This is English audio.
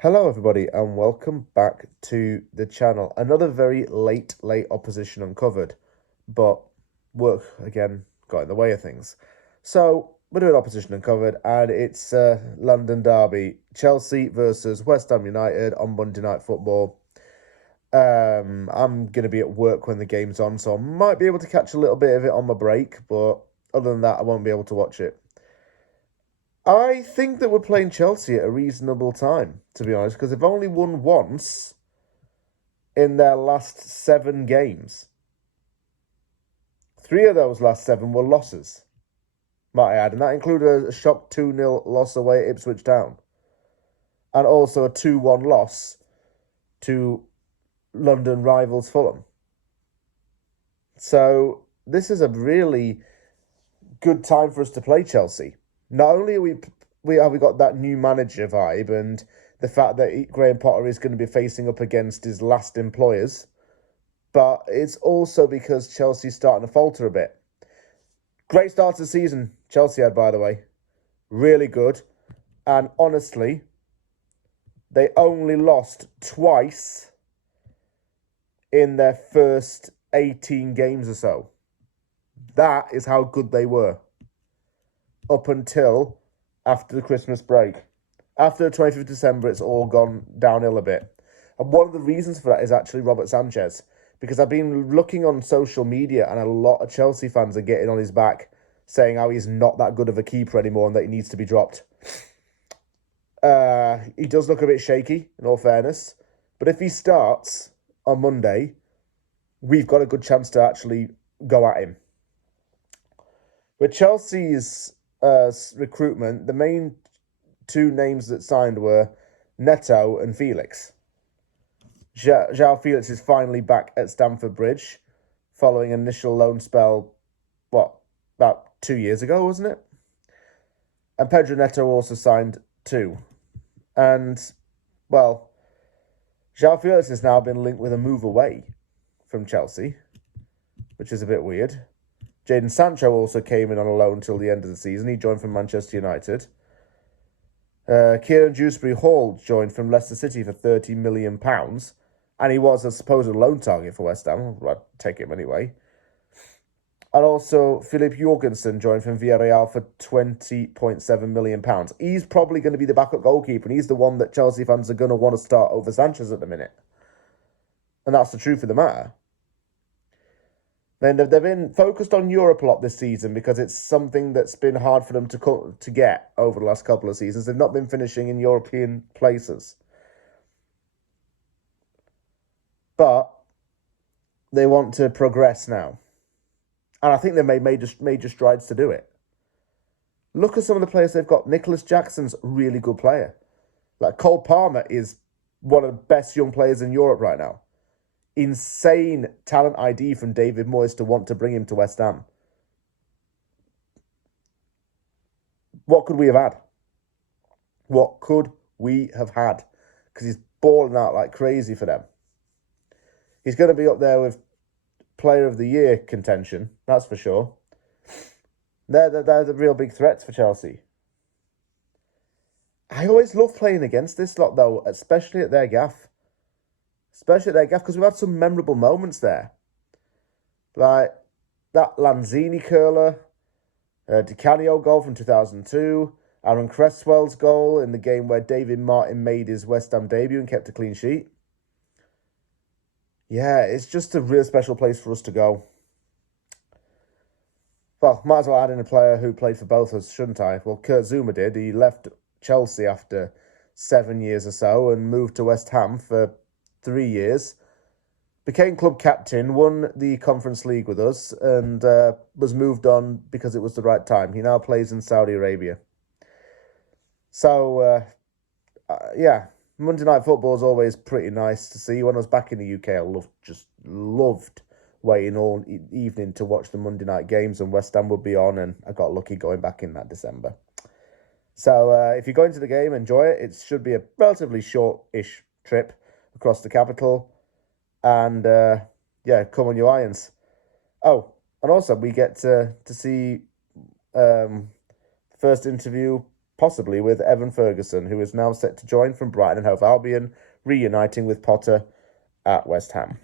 Hello, everybody, and welcome back to the channel. Another very late opposition uncovered, but work again got in the way of things. So we're doing opposition uncovered, and it's London derby, Chelsea versus West Ham United on Monday Night Football. I'm gonna be at work when the game's on, so I might be able to catch a little bit of it on my break, but other than that, I won't be able to watch it. I think that we're playing Chelsea at a reasonable time, to be honest, because they've only won once in their last 7 games. 3 of those last 7 were losses, might I add, and that included a shock 2-0 loss away at Ipswich Town, and also a 2-1 loss to London rivals Fulham. So this is a really good time for us to play Chelsea. Not only are we got that new manager vibe and the fact that Graham Potter is going to be facing up against his last employers, but it's also because Chelsea's starting to falter a bit. Great start to the season, Chelsea had, by the way. Really good. And honestly, they only lost twice in their first 18 games or so. That is how good they were up until after the Christmas break. After the 25th of December, it's all gone downhill a bit. And one of the reasons for that is actually Robert Sanchez, because I've been looking on social media and a lot of Chelsea fans are getting on his back, saying how he's not that good of a keeper anymore and that he needs to be dropped. He does look a bit shaky, in all fairness, but if he starts on Monday, we've got a good chance to actually go at him. With Chelsea's recruitment, the main 2 names that signed were Neto and Felix. João Felix is finally back at Stamford Bridge following an initial loan spell, about 2 years ago, wasn't it? And Pedro Neto also signed too. And, well, João Felix has now been linked with a move away from Chelsea, which is a bit weird. Jadon Sancho also came in on a loan till the end of the season. He joined from Manchester United. Kieran Dewsbury-Hall joined from Leicester City for £30 million, and he was a supposed loan target for West Ham. I'd take him anyway. And also, Philip Jorgensen joined from Villarreal for £20.7 million. He's probably going to be the backup goalkeeper, and he's the one that Chelsea fans are going to want to start over Sanchez at the minute. And that's the truth of the matter. And they've been focused on Europe a lot this season because it's something that's been hard for them to get over the last couple of seasons. They've not been finishing in European places. But they want to progress now. And I think they've made major strides to do it. Look at some of the players they've got. Nicholas Jackson's a really good player. Like Cole Palmer is one of the best young players in Europe right now. Insane talent ID from David Moyes to want to bring him to West Ham. What could we have had? What could we have had? Because he's balling out like crazy for them. He's going to be up there with Player of the Year contention, that's for sure. They're the real big threats for Chelsea. I always love playing against this lot, though, especially at their gaff. Because we've had some memorable moments there. Like that Lanzini curler, Di Canio goal from 2002, Aaron Cresswell's goal in the game where David Martin made his West Ham debut and kept a clean sheet. Yeah, it's just a real special place for us to go. Well, might as well add in a player who played for both of us, shouldn't I? Well, Kurt Zouma did. He left Chelsea after 7 years or so and moved to West Ham for 3 years. Became club captain, won the Conference League with us, and was moved on because it was the right time. He now plays in Saudi Arabia. So, yeah, Monday Night Football is always pretty nice to see. When I was back in the UK, I just loved waiting all evening to watch the Monday night games, and West Ham would be on, and I got lucky going back in that December. So if you're going to the game, enjoy it. It should be a relatively short-ish trip across the capital. And, yeah, come on, you Irons. Oh, and also we get to see first interview possibly with Evan Ferguson, who is now set to join from Brighton and Hove Albion, reuniting with Potter at West Ham.